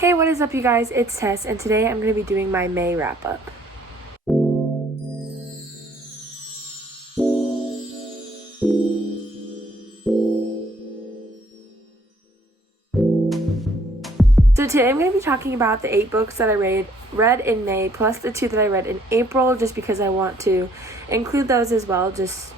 Hey, what is up, you guys? It's Tess, and today I'm going to be doing my May wrap-up. So today I'm going to be talking about the 8 books that I read in May, plus the 2 that I read in April, just because I want to include those as well, just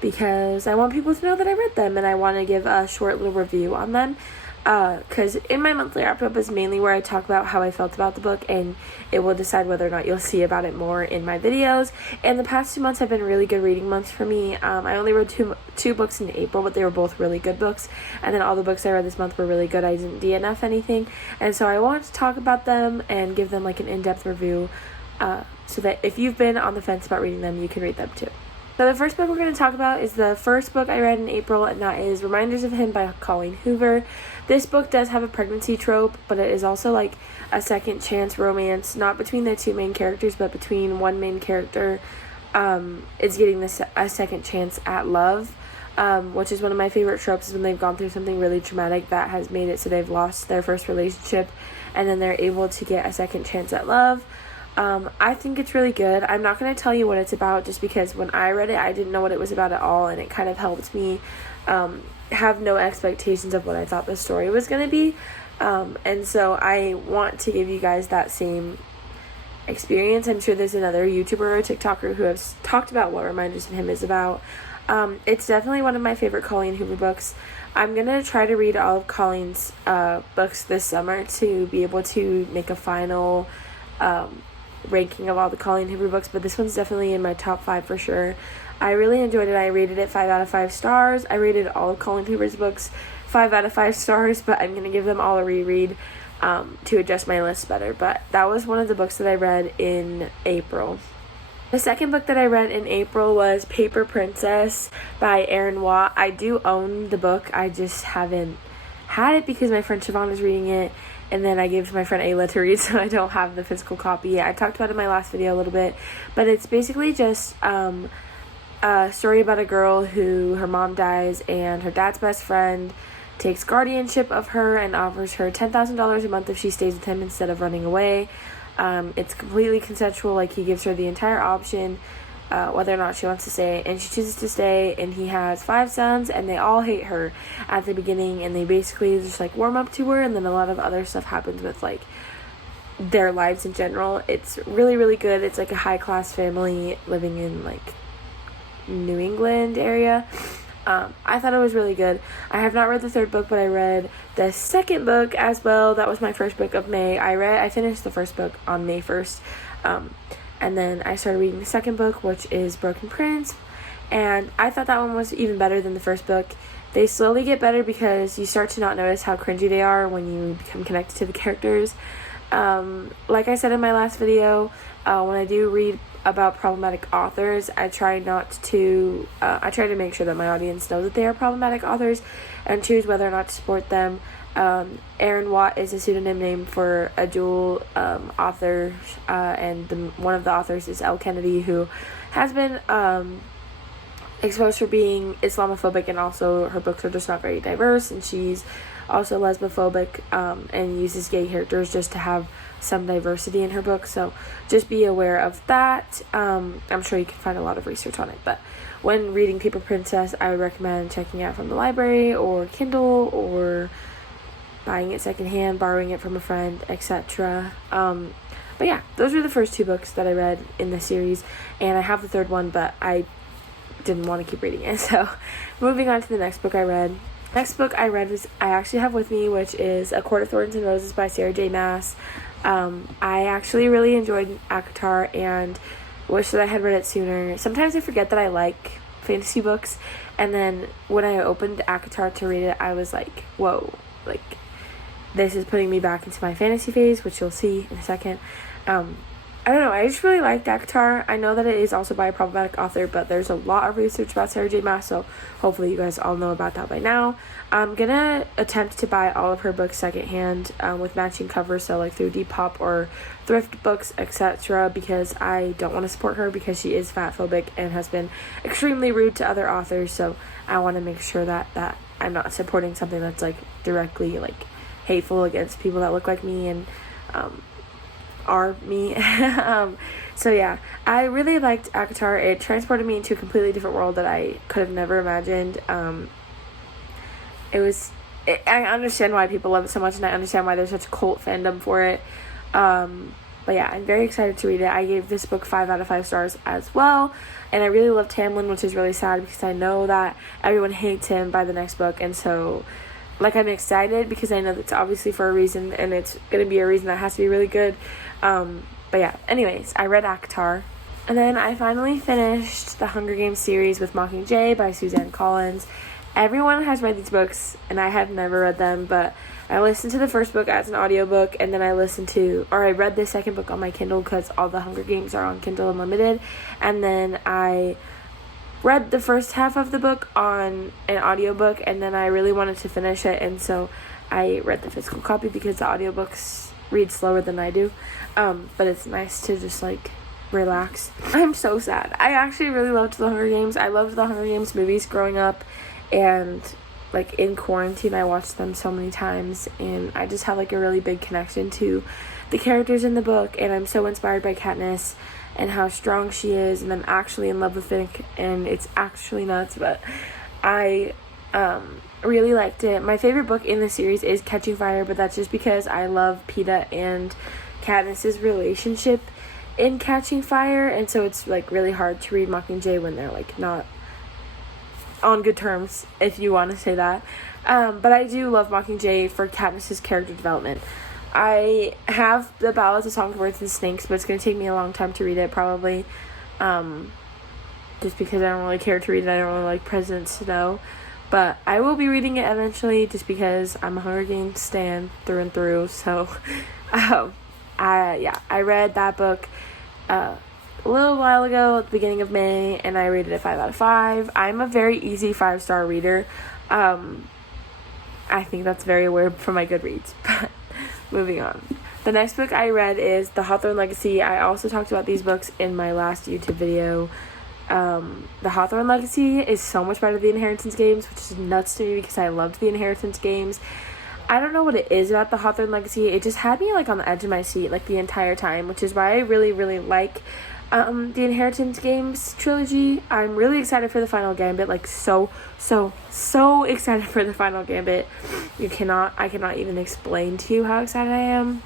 because I want people to know that I read them, and I want to give a short little review on them. Because in my monthly wrap-up is mainly where I talk about how I felt about the book, and it will decide whether or not you'll see about it more in my videos. And the past 2 months have been really good reading months for me. I only read two books in April, but they were both really good books, and then all the books I read this month were really good. I didn't DNF anything, and so I wanted to talk about them and give them like an in-depth review, so that if you've been on the fence about reading them, you can read them too. So the first book we're going to talk about is the first book I read in April, and that is Reminders of Him by Colleen Hoover. This book does have a pregnancy trope, but it is also like a second chance romance, not between the two main characters, but between one main character is getting a second chance at love, which is one of my favorite tropes, is when they've gone through something really traumatic that has made it so they've lost their first relationship, and then they're able to get a second chance at love. I think it's really good. I'm not going to tell you what it's about, just because when I read it, I didn't know what it was about at all, and it kind of helped me have no expectations of what I thought the story was going to be. And so I want to give you guys that same experience. I'm sure there's another YouTuber or TikToker who has talked about what Reminders of Him is about. It's definitely one of my favorite Colleen Hoover books. I'm going to try to read all of Colleen's books this summer to be able to make a final ranking of all the Colleen Hoover books, but this one's definitely in my top 5 for sure. I really enjoyed it. I rated it 5 out of 5 stars. I rated all of Colleen Hoover's books 5 out of 5 stars, but I'm going to give them all a reread to adjust my list better. But that was one of the books that I read in April. The second book that I read in April was Paper Princess by Erin Watt. I do own the book. I just haven't had it because my friend Siobhan is reading it, and then I gave it to my friend Ayla to read, so I don't have the physical copy. I talked about it in my last video a little bit, but it's basically just a story about a girl who her mom dies, and her dad's best friend takes guardianship of her and offers her $10,000 a month if she stays with him instead of running away. It's completely consensual, like he gives her the entire option whether or not she wants to stay, and she chooses to stay. And he has 5 sons, and they all hate her at the beginning, and they basically just like warm up to her, and then a lot of other stuff happens with like their lives in general. It's really, really good. It's like a high class family living in like New England area. I thought it was really good. I have not read the third book, but I read the second book as well. That was my first book of May. I finished the first book on May 1st. And then I started reading the second book, which is Broken Prince, and I thought that one was even better than the first book. They slowly get better because you start to not notice how cringy they are when you become connected to the characters. Like I said in my last video, when I do read about problematic authors, I try to make sure that my audience knows that they are problematic authors and choose whether or not to support them. Erin Watt is a pseudonym name for a dual author, and one of the authors is Elle Kennedy, who has been exposed for being Islamophobic, and also her books are just not very diverse, and she's also lesbophobic, and uses gay characters just to have some diversity in her books, so just be aware of that. I'm sure you can find a lot of research on it, but when reading Paper Princess, I would recommend checking it out from the library or Kindle, or buying it secondhand, borrowing it from a friend, etc. But yeah, those were the first 2 books that I read in the series, and I have the third one, but I didn't want to keep reading it. So moving on to the next book I read. Next book I read was, I actually have with me, which is A Court of Thorns and Roses by Sarah J. Maas. I actually really enjoyed ACOTAR and wish that I had read it sooner. Sometimes I forget that I like fantasy books, and then when I opened ACOTAR to read it, I was like, whoa, like, this is putting me back into my fantasy phase, which you'll see in a second. I don't know, I just really liked ACOTAR. I know that it is also by a problematic author, but there's a lot of research about Sarah J. Maas, so hopefully you guys all know about that by now. I'm gonna attempt to buy all of her books secondhand with matching covers, so like through Depop or thrift books, etc., because I don't want to support her because she is fatphobic and has been extremely rude to other authors, so I want to make sure that I'm not supporting something that's like directly like hateful against people that look like me and are me. So yeah, I really liked ACOTAR. It transported me into a completely different world that I could have never imagined. I understand why people love it so much, and I understand why there's such a cult fandom for it. But yeah, I'm very excited to read it. I gave this book 5 out of 5 stars as well, and I really love Tamlin, which is really sad because I know that everyone hates him by the next book, and so like I'm excited because I know that's obviously for a reason, and it's gonna be a reason that has to be really good. But yeah, anyways, I read ACOTAR, and then I finally finished the Hunger Games series with Mockingjay by Suzanne Collins. Everyone has read these books, and I have never read them, but I listened to the first book as an audiobook, and then I read the second book on my Kindle because all the Hunger Games are on Kindle Unlimited, and then I read the first half of the book on an audiobook, and then I really wanted to finish it, and so I read the physical copy because the audiobooks read slower than I do, but it's nice to just, like, relax. I'm so sad. I actually really loved the Hunger Games. I loved the Hunger Games movies growing up, and like in quarantine I watched them so many times, and I just have like a really big connection to the characters in the book, and I'm so inspired by Katniss and how strong she is, and I'm actually in love with Finnick, and it's actually nuts, but I really liked it. My favorite book in the series is Catching Fire, but that's just because I love Peeta and Katniss's relationship in Catching Fire, and so it's like really hard to read Mockingjay when they're like not on good terms, if you want to say that. But I do love Mockingjay for Katniss's character development. I have the Ballast of Songbirds and Snakes, but it's going to take me a long time to read it, probably. Just because I don't really care to read it. I don't really like President Snow. But I will be reading it eventually, just because I'm a Hunger Games stan through and through. So, I read that book a little while ago at the beginning of May, and I rated it 5 out of 5. I'm a very easy 5-star reader. I think that's very weird for my Goodreads, but moving on. The next book I read is The Hawthorne Legacy. I also talked about these books in my last YouTube video. The Hawthorne Legacy is so much better than the Inheritance games, which is nuts to me because I loved the Inheritance games. I don't know what it is about the Hawthorne Legacy. It just had me like on the edge of my seat like the entire time, which is why I really, really like the Inheritance games trilogy. I'm really excited for the final Gambit, like so excited for the final Gambit. I cannot even explain to you how excited I am,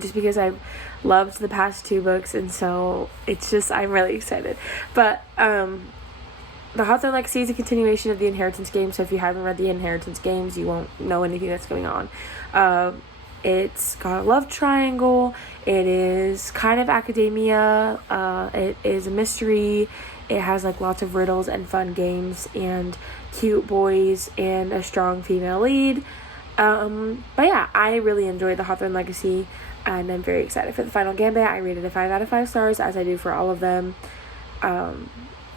just because I've loved the past 2 books, and so it's just, I'm really excited. But the Hawthorne Legacy is a continuation of the Inheritance games, so if you haven't read the Inheritance games, you won't know anything that's going on. It's got a love triangle. It is kind of academia. It is a mystery. It has like lots of riddles and fun games and cute boys and a strong female lead. But yeah, I really enjoyed the Hawthorne Legacy, and I'm very excited for the final Gambit. I rated it 5 out of 5 stars, as I do for all of them.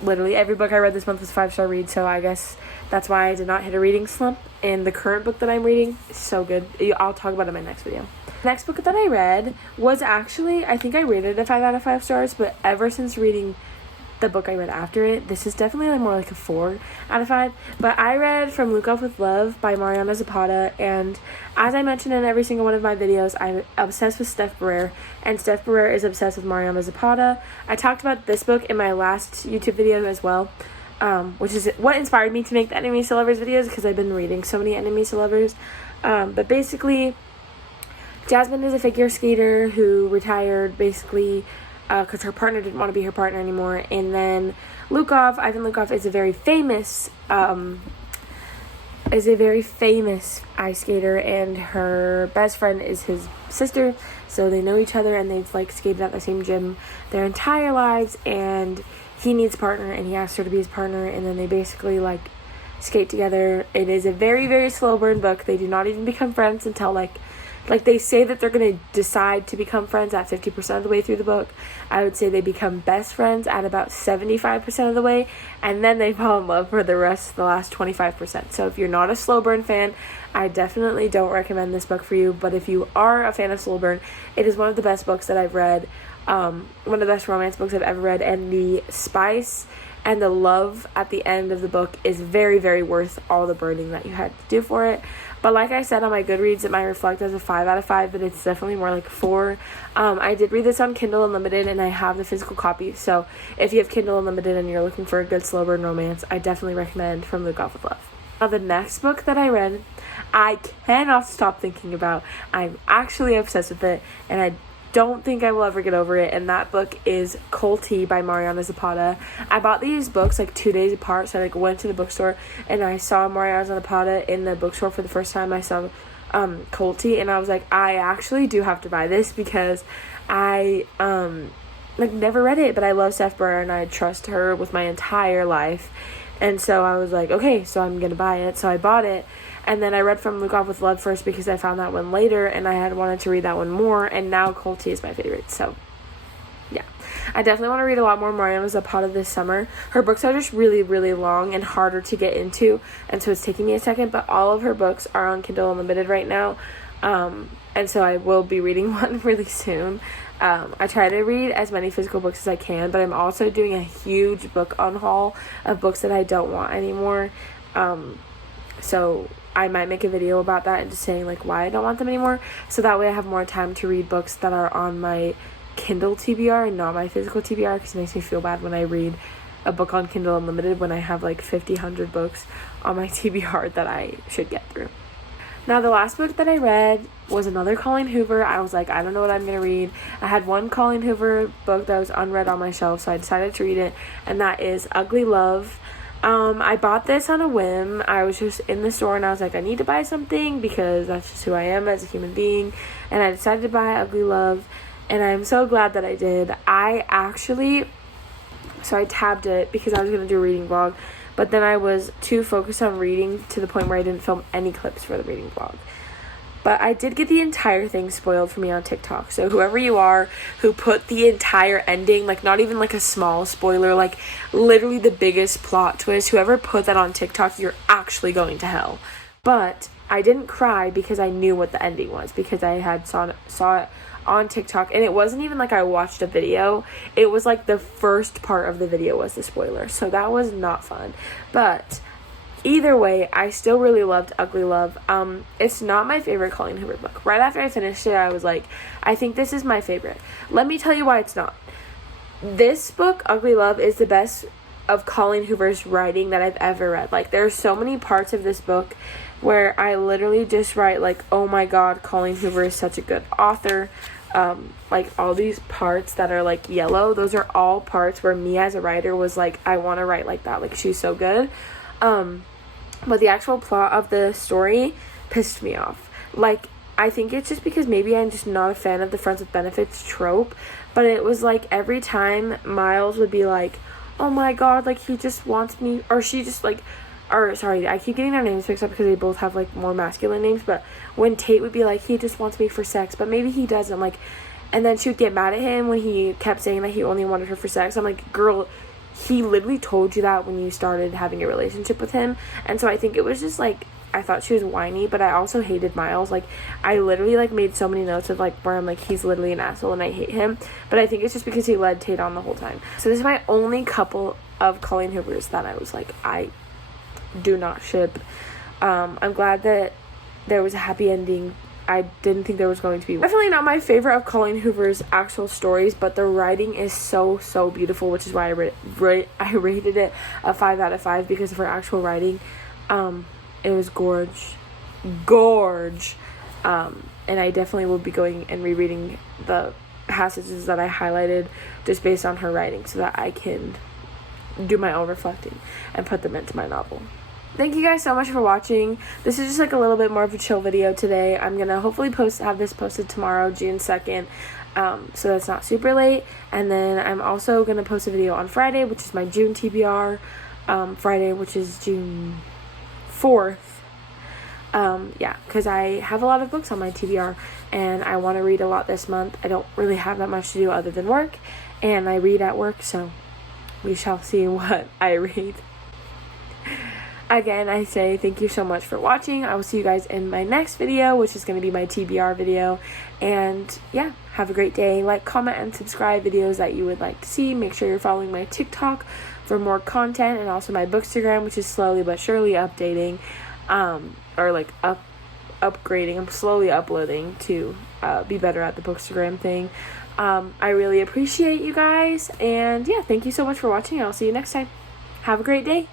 Literally every book I read this month was a 5-star read, so I guess that's why I did not hit a reading slump. And the current book that I'm reading is so good. I'll talk about it in my next video. The next book that I read was actually, I think I rated it 5 out of 5 stars, but ever since reading the book I read after it, this is definitely like more like a 4 out of 5. But I read From Lukov with Love by Mariana Zapata, and as I mentioned in every single one of my videos, I'm obsessed with Steph Barrere, and Steph Barrere is obsessed with Mariana Zapata. I talked about this book in my last YouTube video as well, which is what inspired me to make the Enemies to Lovers videos, because I've been reading so many Enemies to Lovers. But basically, Jasmine is a figure skater who retired basically because her partner didn't want to be her partner anymore, and then Ivan Lukov is a very famous ice skater, and her best friend is his sister, so they know each other, and they've like skated at the same gym their entire lives, and he needs a partner, and he asks her to be his partner, and then they basically like skate together. It is a very, very slow burn book. They do not even become friends until like they say that they're going to decide to become friends at 50% of the way through the book. I would say they become best friends at about 75% of the way, and then they fall in love for the rest of the last 25%. So if you're not a slow burn fan, I definitely don't recommend this book for you. But if you are a fan of slow burn, it is one of the best books that I've read. One of the best romance books I've ever read, and the spice and the love at the end of the book is very, very worth all the burning that you had to do for it. But like I said on my Goodreads, it might reflect as a 5 out of 5, but it's definitely more like a 4. I did read this on Kindle Unlimited, and I have the physical copy. So if you have Kindle Unlimited and you're looking for a good slow burn romance, I definitely recommend From Luke Off with Love. Now, the next book that I read, I cannot stop thinking about. I'm actually obsessed with it, and I don't think I will ever get over it, and that book is Coltee by Mariana Zapata. I bought these books like 2 days apart, so I like went to the bookstore and I saw Mariana Zapata in the bookstore for the first time. I saw Coltee, and I was like, I actually do have to buy this because I like never read it, but I love Steph Burr and I trust her with my entire life. And so I was like, okay, so I'm gonna buy it. So I bought it, and then I read From Luke Off with Love first because I found that one later and I had wanted to read that one more, and now Coltee is my favorite. So yeah, I definitely want to read a lot more Mariana Zapata this summer. Her books are just really, really long and harder to get into, and so it's taking me a second, but all of her books are on Kindle Unlimited right now, and so I will be reading one really soon. I try to read as many physical books as I can, but I'm also doing a huge book on haul of books that I don't want anymore, so I might make a video about that and just saying like why I don't want them anymore, so that way I have more time to read books that are on my Kindle TBR and not my physical TBR, because it makes me feel bad when I read a book on Kindle Unlimited when I have like 100 books on my TBR that I should get through. Now, the last book that I read was another Colleen Hoover. I was like, I don't know what I'm going to read. I had one Colleen Hoover book that was unread on my shelf, so I decided to read it, and that is Ugly Love. I bought this on a whim. I was just in the store, and I was like, I need to buy something because that's just who I am as a human being, and I decided to buy Ugly Love, and I'm so glad that I did. So I tabbed it because I was going to do a reading vlog, but then I was too focused on reading to the point where I didn't film any clips for the reading vlog. But I did get the entire thing spoiled for me on TikTok. So whoever you are who put the entire ending, like not even like a small spoiler, like literally the biggest plot twist, whoever put that on TikTok, you're actually going to hell. But I didn't cry because I knew what the ending was, because I had saw it on TikTok, and it wasn't even like I watched a video. It was like the first part of the video was the spoiler, so that was not fun. But either way, I still really loved Ugly Love. It's not my favorite Colleen Hoover book. Right after I finished it, I was like, I think this is my favorite. Let me tell you why it's not. This book, Ugly Love, is the best of Colleen Hoover's writing that I've ever read. Like, there are so many parts of this book where I literally just write like, oh my god, Colleen Hoover is such a good author. Like all these parts that are like yellow, those are all parts where me as a writer was like, I want to write like that, like she's so good. But the actual plot of the story pissed me off. Like, I think it's just because maybe I'm just not a fan of the friends with benefits trope, but it was like every time Miles would be like, oh my god, like he just wants me, or she just like, or sorry, I keep getting their names mixed up because they both have like more masculine names, but when Tate would be like, he just wants me for sex, but maybe he doesn't, like, and then she would get mad at him when he kept saying that he only wanted her for sex. I'm like, girl, he literally told you that when you started having a relationship with him. And so I think it was just like, I thought she was whiny, but I also hated Miles. Like, I literally like made so many notes of like where I'm like, he's literally an asshole and I hate him, but I think it's just because he led Tate on the whole time. So this is my only couple of Colleen Hoovers that I was like, I do not ship. I'm glad that there was a happy ending. I didn't think there was going to be. Definitely not my favorite of Colleen Hoover's actual stories, but the writing is so beautiful, which is why I rated it a 5 out of 5 because of her actual writing. It was gorge, and I definitely will be going and rereading the passages that I highlighted just based on her writing so that I can do my own reflecting and put them into my novel. Thank you guys so much for watching. This is just like a little bit more of a chill video today. I'm gonna hopefully have this posted tomorrow, June 2nd, so that's not super late. And then I'm also gonna post a video on Friday, which is my June TBR, Friday, which is June 4th. Yeah, because I have a lot of books on my TBR and I want to read a lot this month. I don't really have that much to do other than work, and I read at work, so we shall see what I read. Again, I say thank you so much for watching. I will see you guys in my next video, which is going to be my TBR video. And yeah, have a great day. Like, comment, and subscribe videos that you would like to see. Make sure you're following my TikTok for more content, and also my Bookstagram, which is slowly but surely updating, or like upgrading. I'm slowly uploading to be better at the bookstagram thing. I really appreciate you guys, and yeah, thank you so much for watching. I'll see you next time. Have a great day.